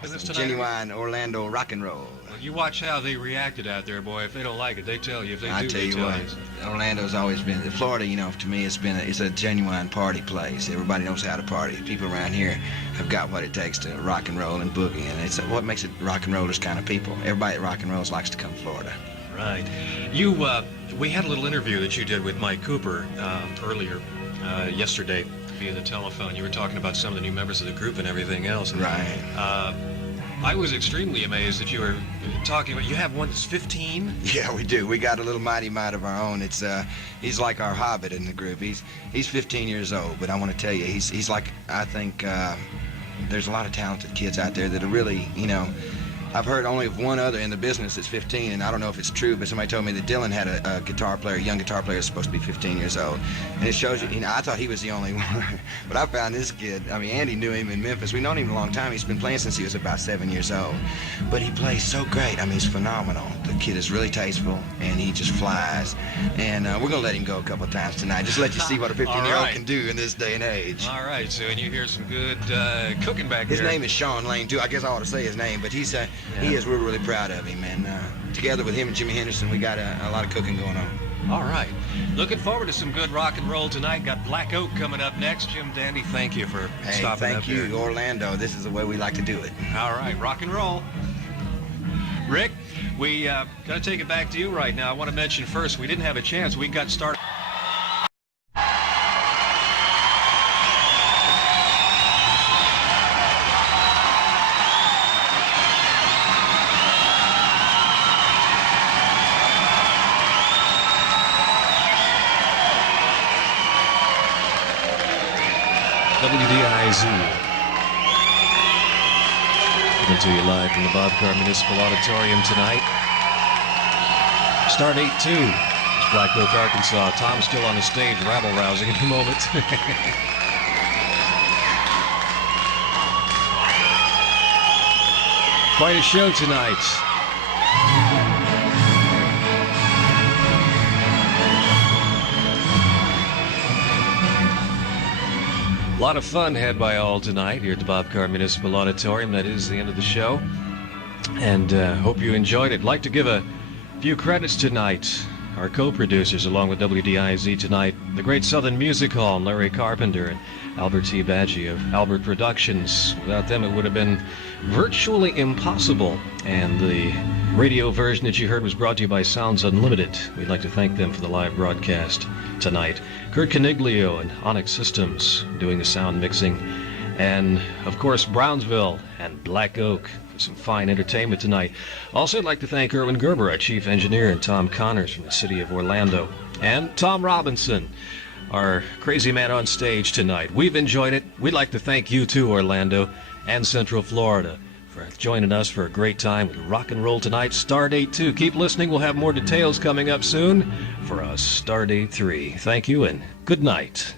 business Some tonight? genuine Orlando rock and roll. Well, you watch how they reacted out there, boy. If they don't like it, they tell you. If they do, I tell they you tell what, you. Orlando's always been, Florida, you know, to me it's a genuine party place. Everybody knows how to party. People around here have got what it takes to rock and roll and boogie, and it's what makes it rock and rollers kind of people. Everybody that rock and rolls likes to come to Florida. Right. We had a little interview that you did with Mike Cooper earlier yesterday via the telephone. You were talking about some of the new members of the group and everything else. Right. I was extremely amazed that you were talking about, you have one that's 15? Yeah, we do. We got a little mighty might of our own. He's like our hobbit in the group. He's 15 years old, but I want to tell you, he's like, I think there's a lot of talented kids out there that are really, you know, I've heard only of one other in the business that's 15, and I don't know if it's true, but somebody told me that Dylan had a guitar player, a young guitar player, supposed to be 15 years old. And it shows you know, I thought he was the only one, but I found this kid. I mean, Andy knew him in Memphis. We've known him a long time. He's been playing since he was about 7 years old. But he plays so great. I mean, he's phenomenal. The kid is really tasteful, and he just flies. And we're going to let him go a couple of times tonight, just let you see what a 15-year-old can do in this day and age. All right, so and you hear some good cooking back there. His name is Shawn Lane, too. I guess I ought to say his name, but he's he is. We're really proud of him, and together with him and Jimmy Henderson, we got a lot of cooking going on. All right. Looking forward to some good rock and roll tonight. Got Black Oak coming up next. Jim Dandy, thank you for stopping up here. Thank you, Orlando. This is the way we like to do it. All right, rock and roll. Rick, we got to take it back to you right now. I want to mention first, we didn't have a chance. We got started. WDIZ. Coming to you live from the Bob Carr Municipal Auditorium tonight. Start 8-2. It's Black Oak, Arkansas. Tom's still on the stage, rabble-rousing in a moment. Quite a show tonight. A lot of fun had by all tonight here at the Bob Carr Municipal Auditorium. That is the end of the show. And hope you enjoyed it. Like to give a few credits tonight. Our co-producers along with WDIZ tonight, the Great Southern Music Hall, Larry Carpenter and Albert T. Badgie of Albert Productions. Without them, it would have been virtually impossible. And the radio version that you heard was brought to you by Sounds Unlimited. We'd like to thank them for the live broadcast tonight. Kurt Caniglio and Onyx Systems doing the sound mixing. And, of course, Brownsville and Black Oak for some fine entertainment tonight. Also, I'd like to thank Erwin Gerber, our chief engineer, and Tom Connors from the city of Orlando. And Tom Robinson, our crazy man on stage tonight. We've enjoyed it. We'd like to thank you, too, Orlando and Central Florida, for joining us for a great time with Rock and Roll Tonight, Stardate 2. Keep listening. We'll have more details coming up soon for us, Stardate 3. Thank you and good night.